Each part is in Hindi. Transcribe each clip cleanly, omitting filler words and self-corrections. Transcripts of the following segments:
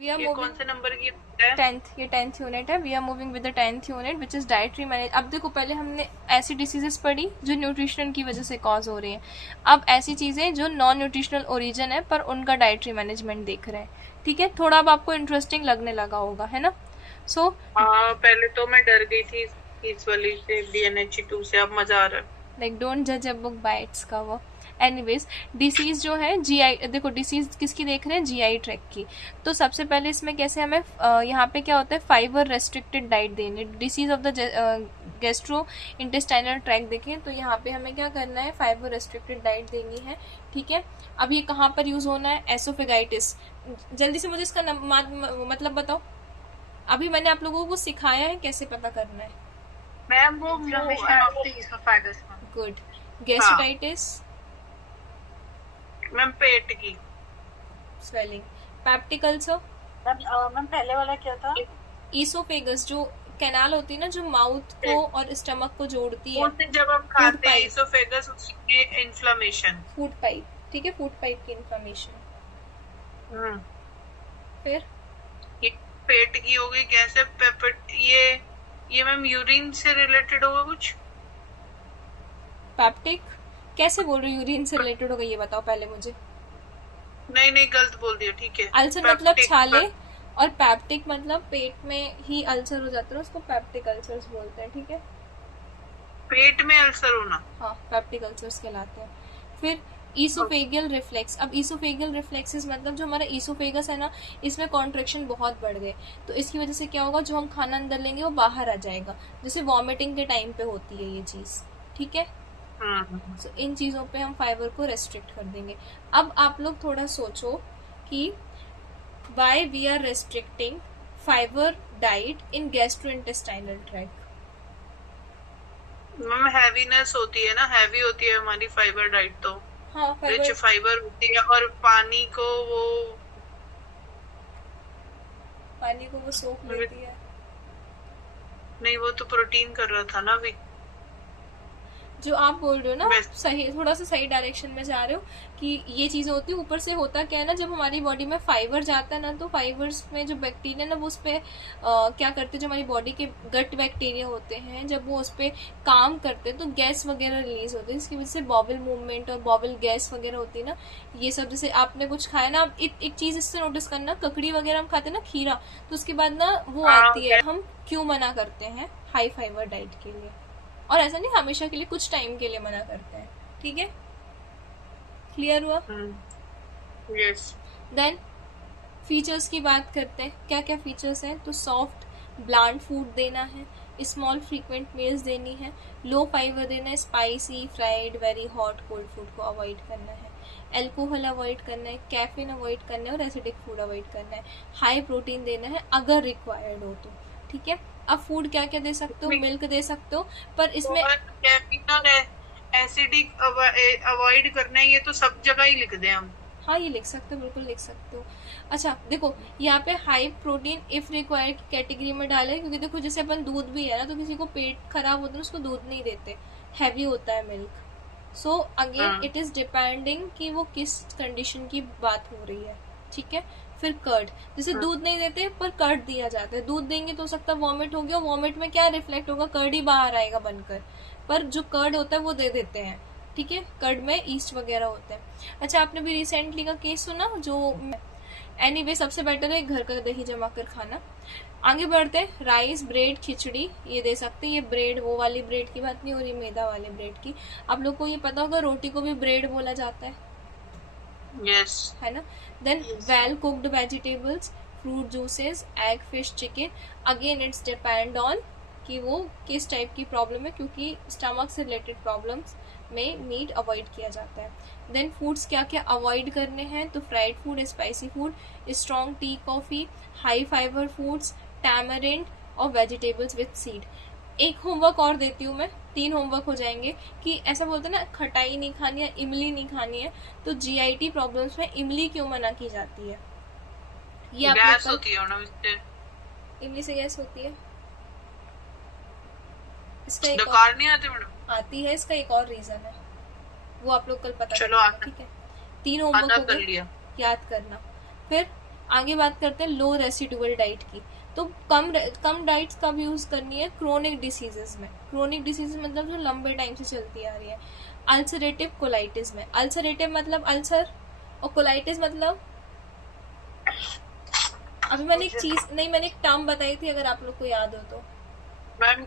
वी आर ये कौन से नंबर की है? 10th, ये 10th यूनिट है. We are moving with the 10th unit which is dietary manage. अब देखो, पहले हमने ऐसी डिसीजेस पढ़ी जो न्यूट्रिशन की वजह से कॉज हो रही हैं. अब ऐसी चीजें जो नॉन न्यूट्रिशनल ओरिजिन है पर उनका डाइटरी मैनेजमेंट देख रहे हैं. ठीक है, थोड़ा अब आपको इंटरेस्टिंग लगने लगा होगा, है ना. सो हाँ, पहले तो मैं डर गई थी इस वाली से, DNH2 से. अब मजा आ रहा है. लाइक डोंट जज a book by its cover. Anyways, disease जो है जीआई, देखो डिसीज किसकी देख रहे हैं, जीआई ट्रैक की. तो सबसे पहले इसमें कैसे हमें यहाँ पे क्या होता है, फाइबर रेस्ट्रिक्टेड डाइट देनी. Disease of the gastro intestinal tract देखें तो यहाँ पे हमें क्या करना है, फाइबर रेस्ट्रिक्टेड डाइट देनी है. ठीक है, अब ये कहाँ पर यूज होना है, एसोफेगाइटिस. जल्दी से मुझे इसका मतलब बताओ. अभी मैंने आप लोगों को सिखाया है कैसे पता करना है. मैम वो गुड. गैस्ट्राइटिस, मैम पेट की स्वेलिंग. Peptic ulcer. मैम पहले वाला क्या था? ईसोफेगस, जो कैनाल होती है ना, जो माउथ को और स्टमक को जोड़ती है. जब हम खाते हैं इसोफेगस, उसकी इन्फ्लेमेशन. Food pipe. ठीक है, फूड पाइप की इन्फ्लेमेशन. फिर ये पेट की हो गई. कैसे ये मैम यूरिन से रिलेटेड होगा कुछ? पैप्टिक कैसे बोल रही, यूरिन से रिलेटेड होगा ये बताओ पहले मुझे. नहीं गलत बोल दिया. ठीक है, अल्सर मतलब छाले, और पैप्टिक मतलब पेट में ही अल्सर हो जाता है, उसको पैप्टिक अल्सर्स बोलते हैं. ठीक है, पेट में अल्सर होना, हाँ, पैप्टिक अल्सर्स कहलाते हैं. फिर ईसोफेगियल रिफ्लेक्स. अब ईसोफेगियल रिफ्लेक्सेस मतलब जो हमारा ईसोफेगस है ना, इसमें कॉन्ट्रेक्शन बहुत बढ़ गए, तो इसकी वजह से क्या होगा, जो हम खाना अंदर लेंगे वो बाहर आ जाएगा, जैसे वॉमिटिंग के टाइम पे होती है ये चीज. ठीक है, तो इन चीजों पे हम फाइबर को रेस्ट्रिक्ट कर देंगे. अब आप लोग थोड़ा सोचो कि why we are restricting fibre diet in gastrointestinal tract. Ma'am heaviness होती है ना, हैवी होती है हमारी फाइबर डाइट. तो हाँ, रिच फाइबर होती है, और पानी को वो सोख लेती है. नहीं, वो तो प्रोटीन कर रहा था ना अभी. जो आप बोल रहे हो ना, सही, थोड़ा सा सही डायरेक्शन में जा रहे हो कि ये चीजें होती है. ऊपर से होता क्या है ना, जब हमारी बॉडी में फाइबर जाता है ना, तो फाइबर्स में जो बैक्टीरिया ना, वो उस पर क्या करते हैं, जो हमारी बॉडी के गट बैक्टीरिया होते हैं, जब वो उस पर काम करते हैं तो गैस वगैरह रिलीज होती है. इसकी वजह से बॉबल मूवमेंट और बॉबल गैस वगैरह होती है ना, ये सब. जैसे आपने कुछ खाया ना, एक चीज इससे नोटिस करना, ककड़ी वगैरह हम खाते हैं ना, खीरा, तो उसके बाद ना वो आती है. हम क्यों मना करते हैं हाई फाइबर डाइट के लिए, और ऐसा नहीं हमेशा के लिए, कुछ टाइम के लिए मना करते हैं. ठीक है, क्लियर हुआ? यस. देन फीचर्स की बात करते हैं. क्या क्या फीचर्स हैं, तो सॉफ्ट ब्लांड फूड देना है, स्मॉल फ्रीक्वेंट मील्स देनी है, लो फाइबर देना है, spicy, fried, very hot, cold food को अवॉइड करना है, एल्कोहल अवॉइड करना है, कैफीन अवॉइड करना है, और एसिडिक फूड अवॉइड करना है. हाई प्रोटीन देना है अगर रिक्वायर्ड हो तो. ठीक है, अब फूड क्या क्या दे सकते हो, मिल्क दे सकते हो, पर इसमें कैफीन और एसिडिक अवॉइड करना है, ये तो सब जगह ही लिख दें हम. हाँ, ये लिख सकते हो, बिल्कुल लिख सकते हो. अच्छा देखो, यहाँ पे हाई प्रोटीन इफ रिक्वायर्ड की कैटेगरी में डाले, क्योंकि देखो जैसे अपन दूध भी है ना, तो किसी को पेट खराब होता है उसको दूध नहीं देते, हैवी होता है milk. So again it is depending कि वो किस कंडीशन की बात हो रही है. ठीक है, फिर कर्ड, जैसे दूध नहीं देते पर कर्ड दिया जाता है. दूध देंगे तो हो सकता है वॉमिट हो गया, वॉमिट में क्या रिफ्लेक्ट होगा, कर्ड ही बाहर आएगा बनकर, पर जो कर्ड होता है वो दे देते हैं. ठीक है, कर्ड में ईस्ट वगैरह होते हैं. अच्छा, आपने भी रिसेंटली का केस सुना जो, एनीवे सबसे बेटर है घर का दही जमा कर खाना. आगे बढ़ते हैं, राइस, ब्रेड, खिचड़ी ये दे सकते हैं. ये ब्रेड वो वाली ब्रेड की बात नहीं हो रही, मैदा वाले ब्रेड की. आप लोग को ये पता होगा रोटी को भी ब्रेड बोला जाता है. yes. है ना. Then well cooked vegetables, fruit juices, egg, fish, chicken. Again it's depend on कि वो किस टाइप की प्रॉब्लम है, क्योंकि स्टमक से रिलेटेड प्रॉब्लम्स में मीट अवॉइड किया जाता है. देन फूड्स क्या क्या अवॉइड करने हैं, तो fried food, spicy food, strong T, coffee, high fibre foods, tamarind और वेजिटेबल्स विद सीड. एक होमवर्क और देती हूँ मैं, 3 होमवर्क हो जाएंगे. कि ऐसा बोलते हैं ना, खटाई नहीं खानी है, इमली नहीं खानी है, तो जीआईटी प्रॉब्लम्स में इमली क्यों मना की जाती है, ये गैस होती है ना इससे. इमली से गैस होती है, इसका एक और नहीं आती मैडम? आती है. इसका एक और रीजन है, वो आप लोग कल पता चलो. ठीक है, 3 होमवर्क हो गए, याद करना. फिर आगे बात करते हैं लो रेसिडुअल डाइट की। तो कम डाइट्स कब यूज करनी है? क्रोनिक डिसीजेस में। क्रोनिक डिसीजेस मतलब जो लंबे टाइम से चलती आ रही है। अल्सरेटिव कोलाइटिस में, अल्सरेटिव मतलब अल्सर, और कोलाइटिस मतलब, अभी मैंने एक चीज नहीं, मैंने एक टर्म बताई थी, अगर आप लोग को याद हो तो। मैम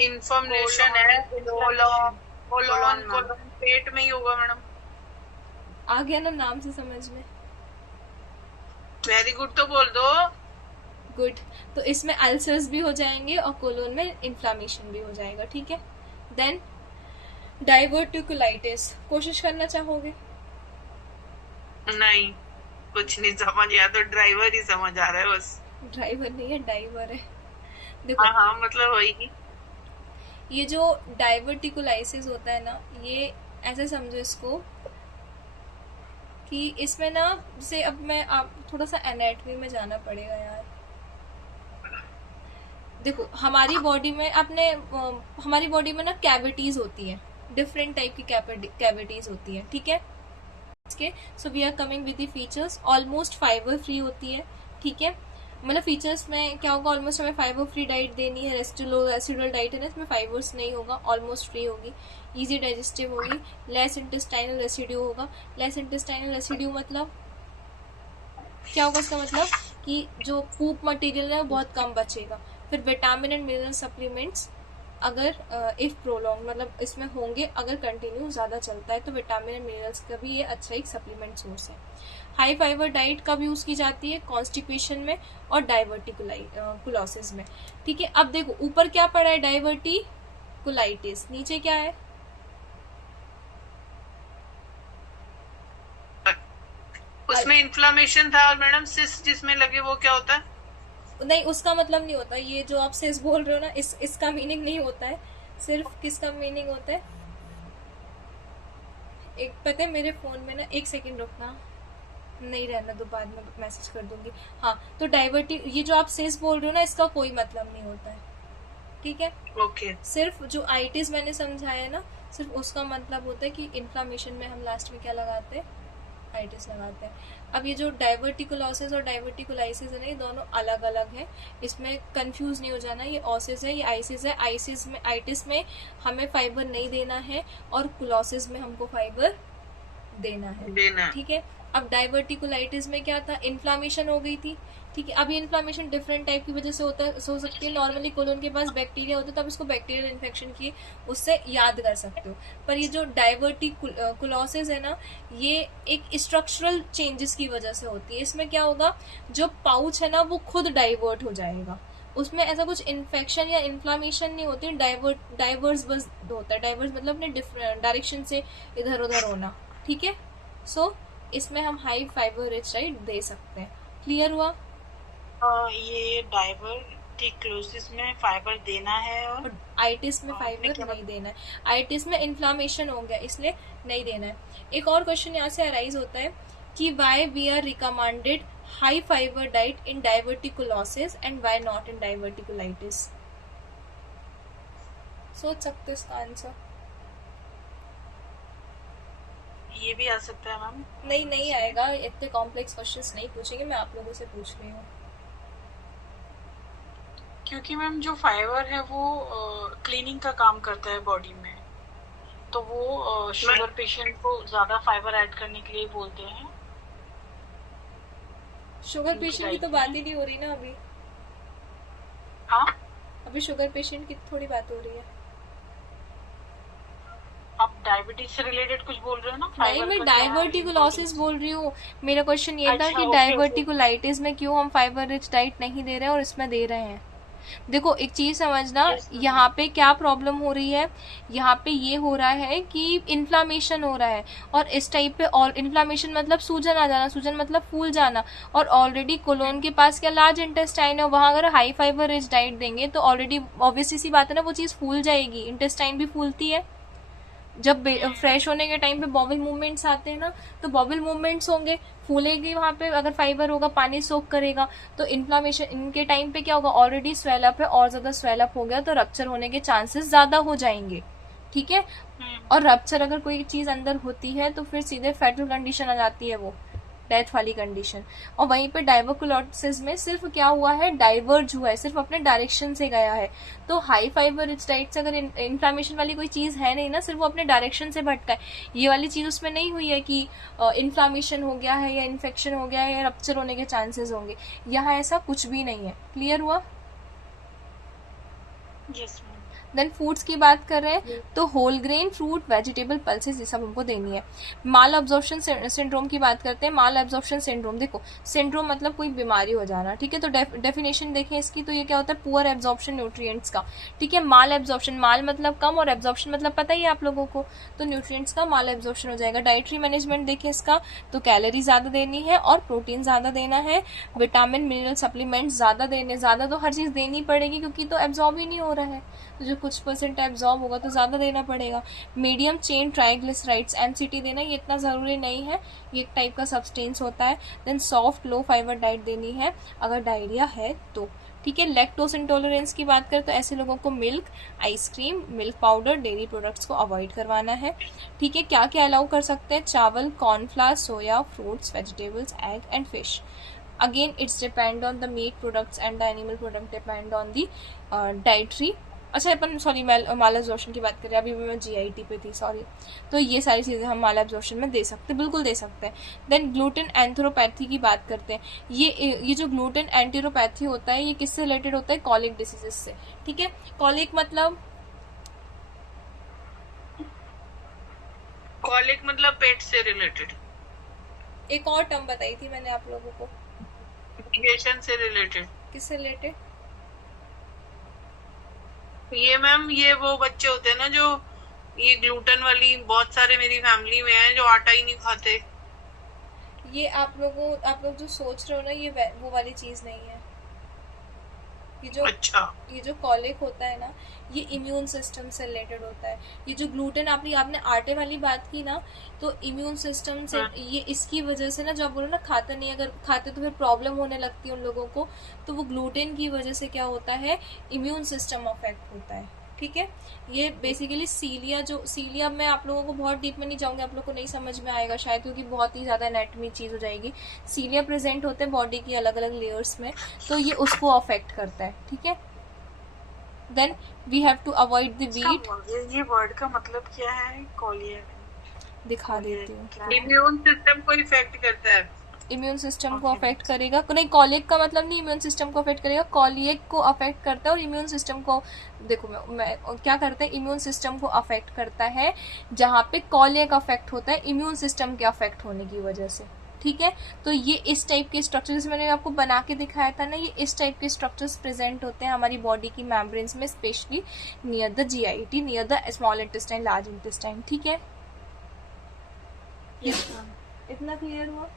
इंफॉर्मेशन है, कोलोन पेट में ही होगा मैडम। आ गया ना नाम से समझ में? वेरी गुड तो बोल दो। गुड। तो इसमें अल्सर्स भी हो जाएंगे और कोलोन में इन्फ्लामेशन भी हो जाएगा, ठीक है। देन डाइवर्टिकुलाइटिस, कोशिश करना चाहोगे? नहीं, कुछ नहीं समझ आया, तो ड्राइवर ही समझ आ रहा है बस। ड्राइवर नहीं है, डाइवर है। देखो हाँ हाँ, मतलब वही। ये जो डाइवर्टिकुलाइसिस होता है ना, ये ऐसे समझो इसको कि इसमें ना, जैसे अब मैं आप थोड़ा सा एनाटॉमी में जाना पड़ेगा यार। देखो हमारी बॉडी में हमारी बॉडी में ना कैविटीज होती है, डिफरेंट टाइप की कैविटीज होती है, ठीक है। So we are coming with the features. Almost fibre free होती है, ठीक है। मतलब फीचर्स में क्या होगा, ऑलमोस्ट हमें फाइबर फ्री डाइट देनी है, रेसिडुअल डाइट है ना, इसमें फाइबर्स नहीं होगा, ऑलमोस्ट फ्री होगी, इजी डाइजेस्टिव होगी, लेस इंटेस्टाइनल रेसिड्यू होगा। लेस इंटेस्टाइनल रेसिड्यू मतलब क्या होगा? इसका मतलब कि जो पूप मटेरियल है वो बहुत कम बचेगा। फिर विटामिन एंड मिनरल सप्लीमेंट्स, अगर इफ प्रोलॉन्ग मतलब इसमें होंगे, अगर कंटिन्यू ज़्यादा चलता है तो विटामिन एंड मिनरल्स का भी ये अच्छा एक सप्लीमेंट सोर्स है। हाई फाइबर डाइट कब यूज़ की जाती है? कॉन्स्टिपेशन में और डाइवर्टिकुलोसिस में, ठीक है। अब देखो ऊपर क्या पड़ा है? डाइवर्टिकुलाइटिस, नीचे क्या है? उसमें इन्फ्लामेशन था, और मैडम सिस्ट जिसमें लगे वो क्या होता है? नहीं, उसका मतलब नहीं होता। ये जो आप सिस बोल रहे हो ना, इसका मीनिंग नहीं होता है। सिर्फ किसका मीनिंग होता है? एक पता है मेरे फोन में ना, एक सेकंड रुकना, नहीं रहना तो बाद में मैसेज कर दूंगी। हाँ, तो ये जो आप सिस बोल रहे हो ना, इसका कोई मतलब नहीं होता है, ठीक है। ओके। सिर्फ जो आइटिस मैंने समझाया ना, सिर्फ उसका मतलब होता है कि इन्फ्लामेशन में हम लास्ट में क्या लगाते हैं? आइटिस लगाते हैं। अब ये जो डाइवर्टिकुलोसिस और डाइवर्टिकुलाइसिस है ना, ये दोनों अलग अलग है, इसमें कंफ्यूज नहीं हो जाना। ये ऑसिस है, ये आइसिस है। आइटिस में हमें फाइबर नहीं देना है, और कुलोसिस में हमको फाइबर देना है, ठीक है। अब डाइवर्टिकुलाइटिस में क्या था? इन्फ्लामेशन हो गई थी, ठीक है। अब ये इन्फ्लामेशन डिफरेंट टाइप की वजह से हो सकती है। नॉर्मली कोलोन के पास बैक्टीरिया होता है, तब इसको बैक्टीरियल इन्फेक्शन की उससे याद कर सकते हो। पर ये जो डाइवर्टिकुलोसिस है ना, ये एक स्ट्रक्चरल चेंजेस की वजह से होती है। इसमें क्या होगा, जो पाउच है ना वो खुद डाइवर्ट हो जाएगा, उसमें ऐसा कुछ इन्फेक्शन या इन्फ्लामेशन नहीं होती। डाइवर्स बस होता है। डाइवर्स मतलब अपने डिफरेंट डायरेक्शन से इधर उधर होना, ठीक है। सो इसमें हम हाई फाइबर रिच डाइट दे सकते हैं। क्लियर हुआ? ये डाइवर्टिकुलोसिस में फाइबर देना है, और आइटिस में फाइबर नहीं देना है। आइटिस में इन्फ्लामेशन हो गया, इसलिए नहीं देना है। एक और क्वेश्चन यहाँ से अराइज होता है कि why we are recommended high fibre diet in diverticulosis and why not in diverticulitis? सोच सकते हो इसका आंसर? ये भी आ सकता है मैम। नहीं आएगा, इतने कॉम्प्लेक्स क्वेश्चंस नहीं पूछेंगे, मैं आप लोगों से पूछ रही हूँ। क्योंकि मैम जो फाइबर है वो क्लीनिंग का काम करता है बॉडी में, तो वो शुगर पेशेंट को ज्यादा फाइबर ऐड करने के लिए बोलते हैं। शुगर पेशेंट की तो बात ही नहीं हो रही ना अभी। हाँ, अभी शुगर पेशेंट की थोड़ी बात हो रही है। आप डायबिटीज से रिलेटेड कुछ बोल रहे हो ना? नहीं, मैं डाइवर्टिकुलोसिस बोल रही हूँ। मेरा क्वेश्चन ये था कि अच्छा, डाइवर्टिकुलाइटिस में क्यों हम फाइबर रिच डाइट नहीं दे रहे हैं और इसमें दे रहे हैं। देखो एक चीज समझना, यहाँ पे क्या प्रॉब्लम हो रही है, यहाँ पे ये हो रहा है कि इन्फ्लामेशन हो रहा है, और इस टाइप पे और इन्फ्लामेशन मतलब सूजन आ जाना, सूजन मतलब फूल जाना, और ऑलरेडी कोलोन के पास क्या लार्ज इंटेस्टाइन है, वहां अगर हाई फाइबर रिच डाइट देंगे तो ऑलरेडी ऑब्वियसली सी बात है ना, वो चीज फूल जाएगी। इंटेस्टाइन भी फूलती है, जब फ्रेश होने के टाइम पे बॉबल मूवमेंट्स आते हैं ना, तो बॉबल मूवमेंट्स होंगे, फूलेगी वहां पे, अगर फाइबर होगा पानी सोक करेगा, तो इन्फ्लामेशन इनके टाइम पे क्या होगा, ऑलरेडी स्वेलअप है, और ज्यादा स्वेलअप हो गया तो रप्चर होने के चांसेस ज्यादा हो जाएंगे, ठीक है। और रप्चर अगर कोई चीज अंदर होती है तो फिर सीधे फेटल कंडीशन आ जाती है, वो डेथ वाली कंडीशन। और वहीं पे डाइवर्कुलोसिस में सिर्फ क्या हुआ है, डाइवर्ज हुआ है, सिर्फ अपने डायरेक्शन से गया है। तो हाई फाइबर रिच डाइट से अगर इन्फ्लामेशन वाली कोई चीज है नहीं ना, सिर्फ वो अपने डायरेक्शन से भटका है, ये वाली चीज उसमें नहीं हुई है कि इन्फ्लामेशन हो गया है या इन्फेक्शन हो गया है या रप्चर होने के चांसेस होंगे, यहाँ ऐसा कुछ भी नहीं है। क्लियर हुआ? Yes ma'am. देन फूड्स की बात कर रहे हैं तो whole grain fruit vegetable pulses ये सब हमको देनी है। माल एब्जॉर्प्शन सिंड्रोम की बात करते हैं। माल एब्जॉर्प्शन सिंड्रोम, देखो सिंड्रोम मतलब कोई बीमारी हो जाना, ठीक है। तो डेफिनेशन देखें इसकी, तो ये क्या होता है, पुअर एब्जॉर्प्शन न्यूट्रिएंट्स का, ठीक है। माल एब्जॉर्प्शन, माल मतलब कम और एब्जॉर्प्शन मतलब पता ही है आप लोगों को, तो न्यूट्रिएंट्स का माल एब्जॉर्प्शन हो जाएगा। डाइटरी मैनेजमेंट देखें इसका, तो कैलोरी ज्यादा देनी है और प्रोटीन ज्यादा देना है। विटामिन मिनरल सप्लीमेंट ज्यादा देने, ज्यादा तो हर चीज देनी पड़ेगी क्योंकि तो एब्जॉर्ब ही नहीं हो रहा है, तो जो कुछ परसेंट एब्जॉर्ब होगा तो ज्यादा देना पड़ेगा। मीडियम चेन ट्राइग्लिसराइड्स एमसीटी देना, ये इतना जरूरी नहीं है, ये एक टाइप का सब्सटेंस होता है। देन सॉफ्ट लो फाइबर डाइट देनी है अगर डायरिया है तो, ठीक है। लैक्टोज इंटॉलरेंस की बात करें तो ऐसे लोगों को milk, ice cream, milk powder, dairy products को अवॉइड करवाना है, ठीक है। क्या क्या अलाउ कर सकते हैं, चावल, cornflour, soya, fruits, vegetables, egg and fish. Again it's depend on the meat products and the animal product depend on the dietary. अच्छा अपन सॉरी माल एब्जॉर्प्शन की बात करें, अभी मैं जीआईटी पे थी, सॉरी। तो ये सारी चीजें हम माल एब्जॉर्प्शन में दे सकते हैं, बिल्कुल दे सकते हैं। देन ग्लूटेन एंथेरोपैथी की बात करते हैं। ये जो ग्लूटेन एंटेरोपैथी होता है ये किससे रिलेटेड होता है, कॉलिक डिसीजेस से, ठीक है। कॉलिक मतलब पेट से रिलेटेड। एक और टर्म बताई थी मैंने आप लोगों को, डाइजेशन से रिलेटेड। किससे रिलेटेड? ये मैम ये वो बच्चे होते हैं ना जो ये ग्लूटेन वाली, बहुत सारे मेरी फैमिली में हैं जो आटा ही नहीं खाते। ये आप लोग जो सोच रहे हो ना, ये वो वाली चीज नहीं है। अच्छा, ये जो कॉलिक होता है ना, ये इम्यून सिस्टम से रिलेटेड होता है। ये जो ग्लूटेन आपने आटे वाली बात की ना, तो इम्यून सिस्टम से ये इसकी वजह से ना, जब बोलो ना खाते नहीं, अगर खाते तो फिर प्रॉब्लम होने लगती है उन लोगों को, तो वो ग्लूटेन की वजह से क्या होता है, इम्यून सिस्टम अफेक्ट होता है, ठीक है। ये बेसिकली सीलिया मैं आप लोगों को बहुत डीप में नहीं जाऊंगी, आप लोग को नहीं समझ में आएगा शायद, क्योंकि बहुत ही ज्यादा एनाटॉमी चीज हो जाएगी। सीलिया प्रेजेंट होते हैं बॉडी की अलग अलग लेयर्स में, तो ये उसको अफेक्ट करता है, ठीक है। Then we have to avoid the wheat. ये वर्ड का मतलब क्या है, कॉलिया? दिखा देती हूँ। इम्यून सिस्टम को इफेक्ट करता है। इम्यून सिस्टम को अफेक्ट करेगा, नहीं कॉलिक का मतलब नहीं इम्यून सिस्टम को अफेक्ट करेगा, कॉलिक को अफेक्ट करता है और इम्यून सिस्टम को, देखो मैं क्या करता है, इम्यून सिस्टम को अफेक्ट करता है जहाँ पे कॉलिक अफेक्ट होता है इम्यून सिस्टम के अफेक्ट होने की वजह से, ठीक है। तो ये इस टाइप के स्ट्रक्चर, जैसे मैंने आपको बना के दिखाया था ना, ये इस टाइप के स्ट्रक्चर्स प्रेजेंट होते हैं हमारी बॉडी की मेम्ब्रेन्स में, specially near the GIT, near the small intestine, large intestine, ठीक है। इतना क्लियर हुआ?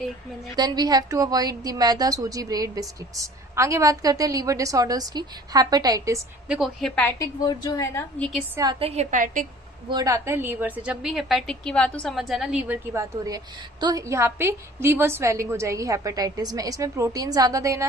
एक minute. Then we have to avoid the maida, sooji, bread, biscuits. आगे बात करते हैं लीवर डिसऑर्डर्स की। हेपेटाइटिस, देखो हेपेटिक वर्ड जो है ना, ये किससे आता है, हेपेटिक वर्ड आता है लीवर से। जब भी हेपेटिक की बात हो समझ जाना लीवर की बात हो रही है। तो यहाँ पे लीवर स्वेलिंग हो जाएगी हेपेटाइटिस में। इसमें प्रोटीन ज्यादा देना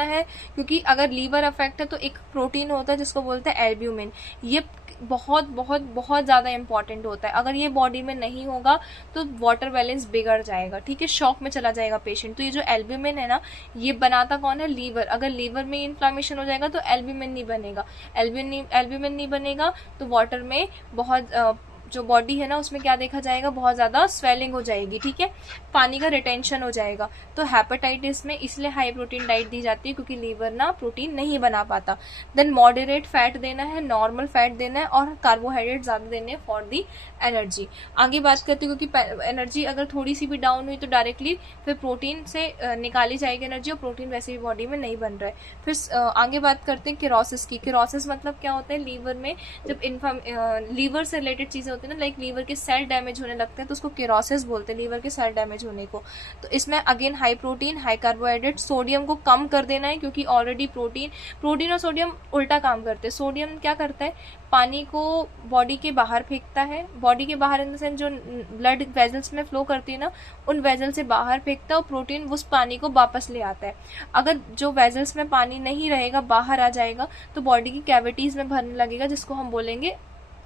है, क्योंकि अगर लीवर अफेक्ट है तो एक प्रोटीन होता है जिसको बोलते हैं एल्ब्यूमिन, ये बहुत बहुत बहुत ज्यादा इंपॉर्टेंट होता है। अगर ये बॉडी में नहीं होगा तो वाटर बैलेंस बिगड़ जाएगा, ठीक है, शॉक में चला जाएगा पेशेंट। तो ये जो एल्ब्यूमिन है ना, ये बनाता कौन है, लीवर। अगर लीवर में इन्फ्लामेशन हो जाएगा तो एल्ब्यूमिन नहीं बनेगा, एल्ब्यूमिन नहीं बनेगा तो वाटर में बहुत जो बॉडी है ना उसमें क्या देखा जाएगा, बहुत ज्यादा स्वेलिंग हो जाएगी, ठीक है, पानी का रिटेंशन हो जाएगा। तो हेपेटाइटिस में इसलिए हाई प्रोटीन डाइट दी जाती है क्योंकि लीवर ना प्रोटीन नहीं बना पाता। देन मॉडरेट फैट देना है, नॉर्मल फैट देना है और कार्बोहाइड्रेट ज्यादा देने हैं फॉर दी एनर्जी। आगे बात करते हैं क्योंकि एनर्जी अगर थोड़ी सी भी डाउन हुई तो डायरेक्टली फिर प्रोटीन से निकाली जाएगी एनर्जी, और प्रोटीन वैसे भी बॉडी में नहीं बन रहा है। फिर आगे बात करते हैं किरोसिस की। किरोसिस मतलब क्या होता है, लीवर में जब लीवर से रिलेटेड चीजें होती है ना, लाइक लीवर के सेल डैमेज होने लगते हैं तो उसको किरोसिस बोलते हैं, लीवर के सेल डैमेज होने को। तो इसमें again high protein, high carbohydrate, sodium को कम कर देना है क्योंकि ऑलरेडी प्रोटीन और सोडियम उल्टा काम करते हैं। सोडियम क्या करता है, पानी को बॉडी के बाहर फेंकता है, बॉडी के बाहर इन द सेंस जो ब्लड वेजल्स में फ्लो करती है ना, उन वेजल से बाहर फेंकता है और प्रोटीन उस पानी को वापस ले आता है। अगर जो वेजल्स में पानी नहीं रहेगा, बाहर आ जाएगा तो बॉडी की कैविटीज में भरने लगेगा, जिसको हम बोलेंगे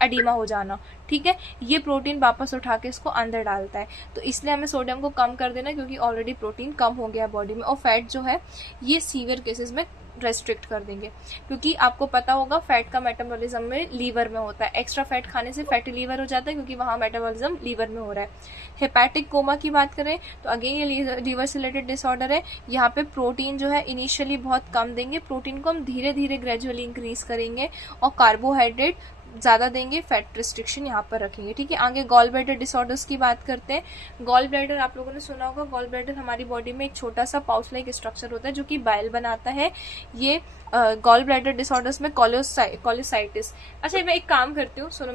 एडिमा हो जाना, ठीक है, ये प्रोटीन वापस उठा के इसको अंदर डालता है। तो इसलिए हमें सोडियम को कम कर देना, क्योंकि ऑलरेडी प्रोटीन कम हो गया बॉडी में। और फैट जो है ये सीवियर केसेस में रेस्ट्रिक्ट कर देंगे, क्योंकि आपको पता होगा फैट का मेटाबॉलिज्म में लीवर में होता है। एक्स्ट्रा फैट खाने से फैटी लीवर हो जाता है, क्योंकि वहाँ मेटाबॉलिज्म लीवर में हो रहा है। हेपेटिक कोमा की बात करें तो अगेन ये लीवर से रिलेटेड डिसऑर्डर है। यहाँ पे प्रोटीन जो है इनिशियली बहुत कम देंगे, प्रोटीन को हम धीरे धीरे ग्रेजुअली इंक्रीज करेंगे और कार्बोहाइड्रेट ज़्यादा देंगे, फैट रिस्ट्रिक्शन यहाँ पर रखेंगे, ठीक है। आगे गॉल ब्लैडर डिसऑर्डर्स की बात करते हैं। गॉल ब्लैडर आप लोगों ने सुना होगा, गॉल ब्लैडर हमारी बॉडी में एक छोटा सा पाउच लाइक स्ट्रक्चर होता है जो कि बाइल बनाता है। ये गॉल ब्लैडर डिसऑर्डर्स में कोलोसाइटिस। अच्छा मैं एक काम करती हूँ, सुनो